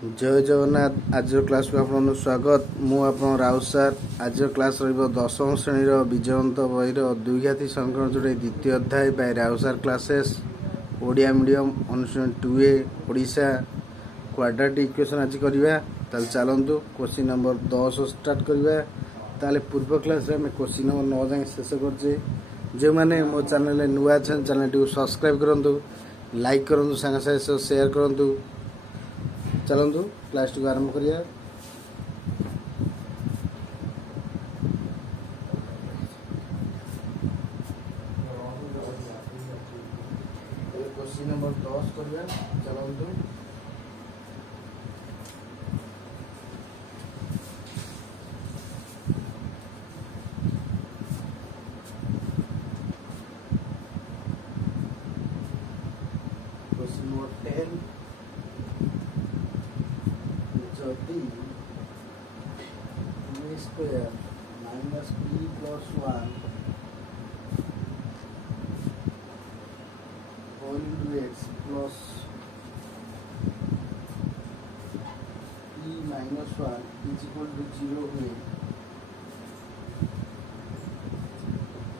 जय जगन्नाथ। आज क्लास को आपन स्वागत। मु आपन राउत सार। आज क्लास रहिबो दशम श्रेणी रो विजयवंत बही रो द्विघाती समीकरण जोड़े द्वितीय अध्याय बाय राउत सार क्लासेस ओडिया मीडियम अनुष्ठान 2A ओडिशा क्वाड्रेटिक इक्वेशन आज करिवा। ताल चलंतु क्वेश्चन नंबर 10 स्टार्ट करिवा। ताले पूर्व क्लास रे हम क्वेश्चन नंबर 9 जाय शेष करजे। जे माने मो चैनल नुआ छन चैनल को सब्सक्राइब करंतु, लाइक करंतु, संग साथ शेयर करंतु। चलंतु क्लास को आरंभ करिया। क्वेश्चन नंबर 10 करिया। चलंतु क्वेश्चन नंबर 10 जदि a square minus b plus 1 whole into x plus b minus 1 is equal to 0 हुए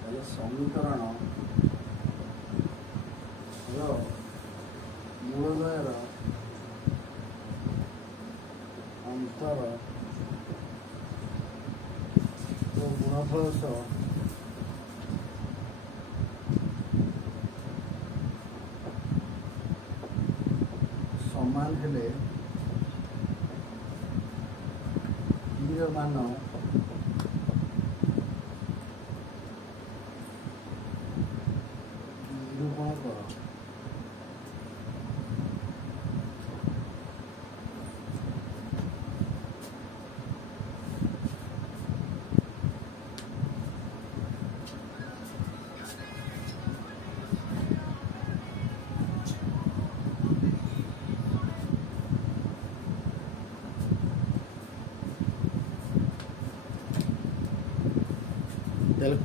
ताले समीकरण रो मूलद्वयर अंतर तो गुणफल समान हेले b मान निरूपण कर।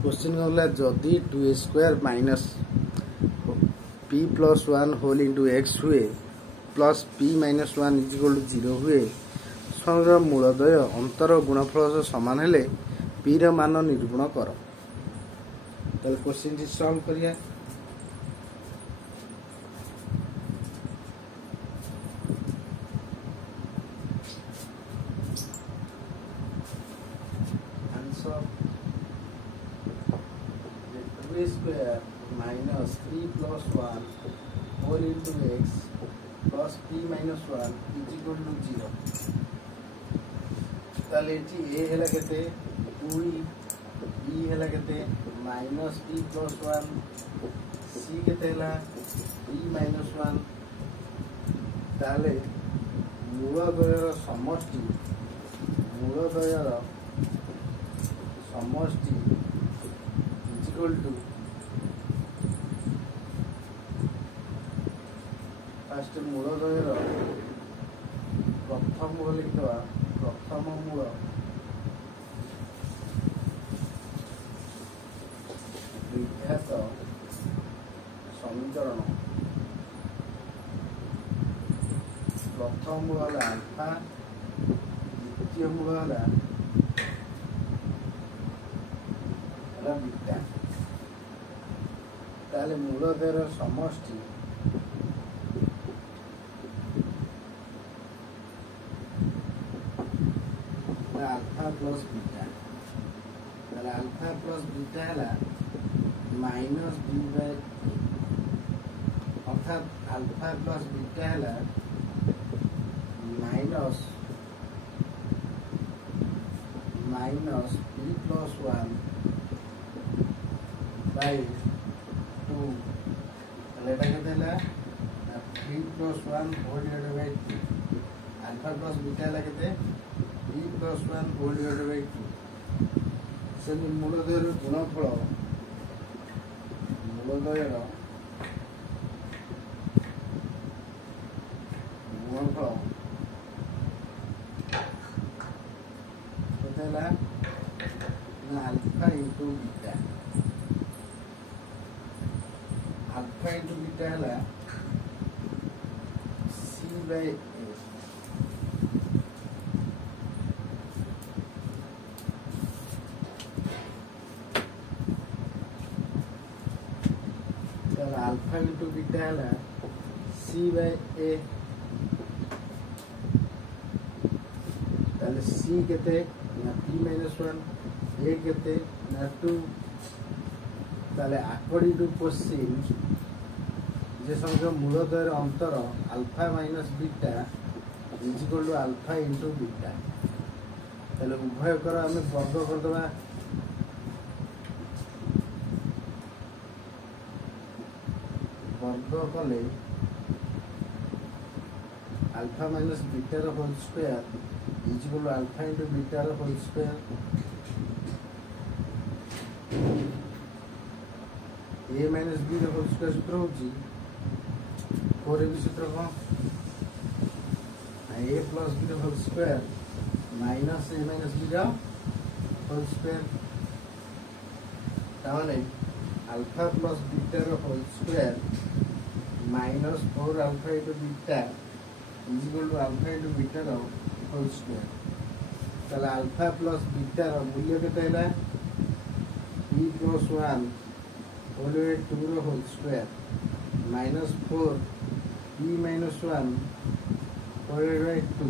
क्वेश्चन गला जदि 2a square minus p plus 1 whole into x हुए plus p minus 1 is equal to 0 हुए समीकरण मूलद्वय अंतर गुणफल समान हेले p र मान निरूपण कर। ताले क्वेश्चन टी सॉल्व करिया। Answer a square minus 3 plus 1 whole into x plus p minus 1 is equal to 0। ताले एटी a हेला केते 2 b हेला केते minus p plus 1 c केते हेला b minus 1 ताले मूलद्वयर समष्टि is equal to फास्ट मूलद्वयर प्रथम मूल लिखवा। प्रथम मूल द्विघात समीकरण प्रथम मूल है अल्फा, द्वितीय मूल है बीटा। ताले मूलद्वयर समष्टि अल्फा प्लस बीटा। ताले अल्फा प्लस बीटा है माइनस बी बाय अर्थात अल्फा प्लस बीटा है माइनस बी प्लस 1 बाय 2। ताले एटा केते हला 3 plus 1 whole divided by 2। Alpha plus beta हला केते b plus 1 whole divided by 2। से मूलद्वयर गुणफल alpha into beta. Alpha into beta है c by a। बीटा है सी बाय ए ताले सी केते ना पी माइनस 1 ए केते ना 2 ताले अकॉर्डिंग टू क्वेश्चन जे संख्या मूलद्वयर अंतर alpha minus beta is equal to alpha into beta ताले उभय कर आम वर्ग करदे वर्ग कले alpha minus beta whole square is equal to alpha into beta whole square A minus B whole square सूत्र होची 4 बी सूत्र कौन A plus B whole square minus A minus B whole square ताने alpha plus beta whole square minus 4 alpha into beta is equal to alpha into beta whole square ताले alpha plus beta मूल्य केते हैला b plus 1 whole 2 whole square minus 4 b minus 1 whole 2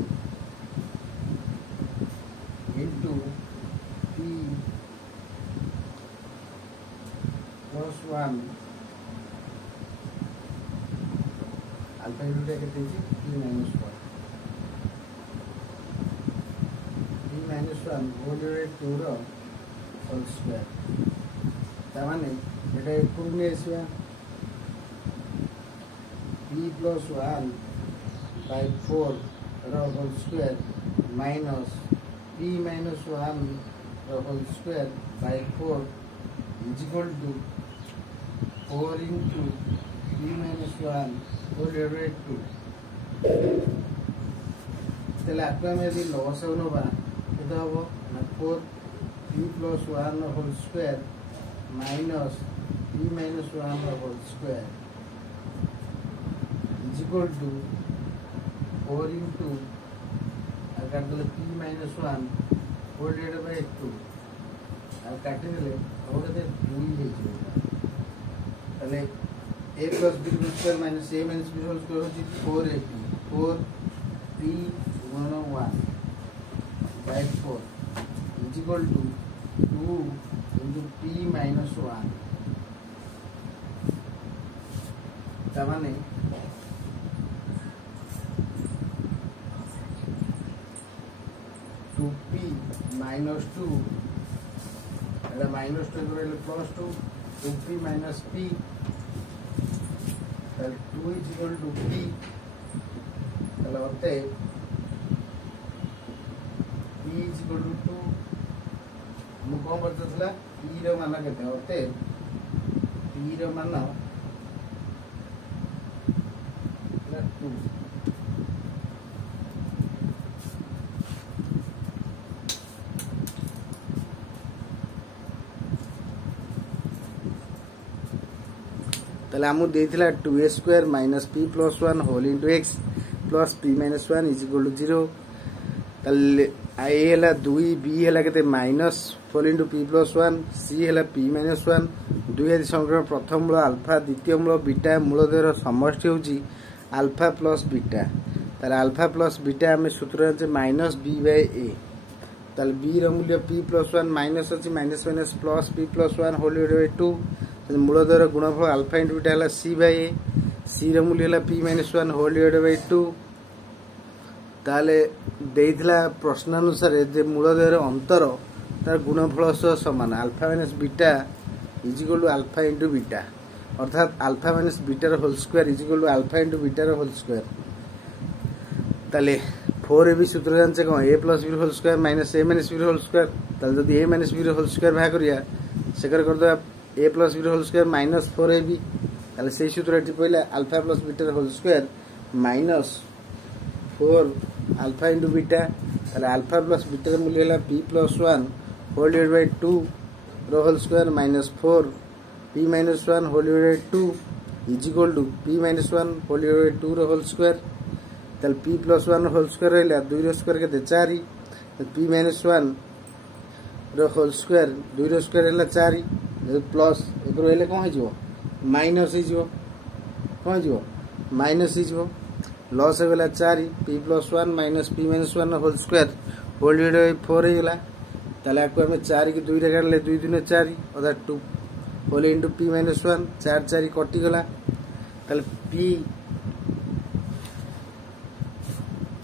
into p plus 1 alpha into क्या कहते हैं p minus 1 p minus 1 whole 2 whole square तामाने एटा एकुर में आसवा p plus 1 by 4 whole square minus p minus 1 whole square by 4 is equal to 4 into p minus 1 whole 2 तेल आपको में यदि लॉस होनबा केते हबो ना 4 p plus 1 whole square minus p minus 1 whole square is equal to 4 into अगर तो p minus 1 whole divided by 2 और काटि देले और दे 2 हे जो तले a plus b whole square minus a minus b whole square होची 4ab 4p गुणन 1 by 4 is equal to 2 into p minus 1 तामाने 2p minus 2 एटा minus 2 करे plus 2 2p minus p ताले 2 is equal to p ताले होते p is equal to 2 मु कौन करता थला p रो मान केते होते p रो मान 2 ताले हमु देथिला 2a square minus p plus 1 whole into x plus p minus 1 is equal to 0 ताले a हैला 2 b हैला केते minus 4 into p plus 1 c हैला p माइनस 1 दुई आदि संख्या प्रथम मूल अल्फा द्वितीय मूल बीटा मूलद्वयर समष्टि होची अल्फा प्लस बीटा ताले अल्फा प्लस बीटा हमें सूत्र है माइनस b बाय a ताले b रो मूल्य p प्लस 1 माइनस अछि minus minus plus p plus 1 whole divided by 2 मूलद्वयर गुणनफल अल्फा इनटू बीटा हैला c बाय a c रो मूल्य हैला p minus 1 whole divided by 2 ताले देइथला प्रश्नानुसार जे मूलद्वयर अंतर तार गुणनफल सह समान alpha minus beta is equal to alpha into beta अर्थात अल्फा माइनस बीटा रो whole square is equal to alpha into beta रो होल स्क्वायर ताले 4ab सूत्र जानचे कोन a plus b whole square minus a minus b whole square ताले जदी a minus b whole square भाग करिया सेकर कर दो a plus b whole square minus 4ab ताले सेही सूत्र एटी पइला अल्फा प्लस बीटा रो whole square minus 4 alpha into beta ताले अल्फा प्लस बीटा रो मूल्य हैला p plus 1 whole divided by 2 रो whole square minus 4 p minus 1 whole divided by 2 is equal to p minus 1 whole divided by 2 रो whole square ताले p plus 1 whole square रहला 2 रो square केते 4 p minus 1 रो होल स्क्वायर 2 रो square रहला 4 plus एक रहले कोन हे जो माइनस हे जो कौन जीवो माइनस ही जीवो लॉस हो गला 4 p + 1 minus p - 1 whole square whole divided 4 हो गला ताले आपको हमें 4 की 2 रे काटले 2 2 4 अर्थात 2 होल इनटू p - 1 4 4 कटि गला ताले p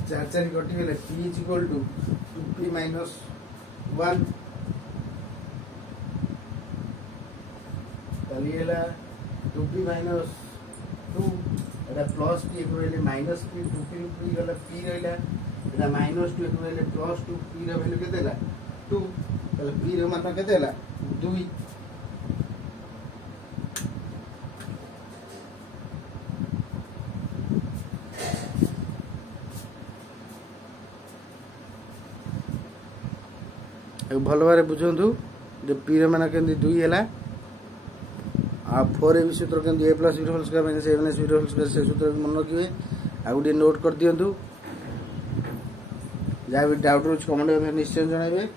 4 4 कटि गले p = 2p - 1 ताले एला 2p - 2 एटा plus p equal minus p 2p p गला p रहला एटा माइनस 2 इक्वल प्लस 2 p रा वैल्यू केते ला 2 ताले p रो मान केते ला 2 भल भाव बुझु जो पी मान के 2 है आ 4 ए सूत्र के a + b whole square minus a - b whole square से सूत्र मन रखिए आ गोटे नोट कर दियंतु जहाँ भी डाउट रोज कमेंट में निश्चय जणाइबे।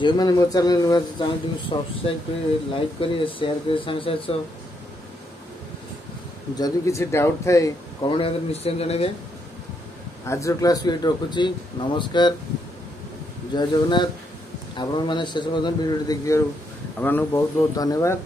जो मैंने मो चैनल नुआ चैनल सब्सक्राइब कर लाइक करिए शेयर करिए संग साथ जदि किसी डाउट थाए कमेंट में निश्चय जणाइबे। आज क्लास को रखुची नमस्कार जय जगन्नाथ। आपण मैंने शेष वीडियो देखिए बहुत बहुत धन्यवाद।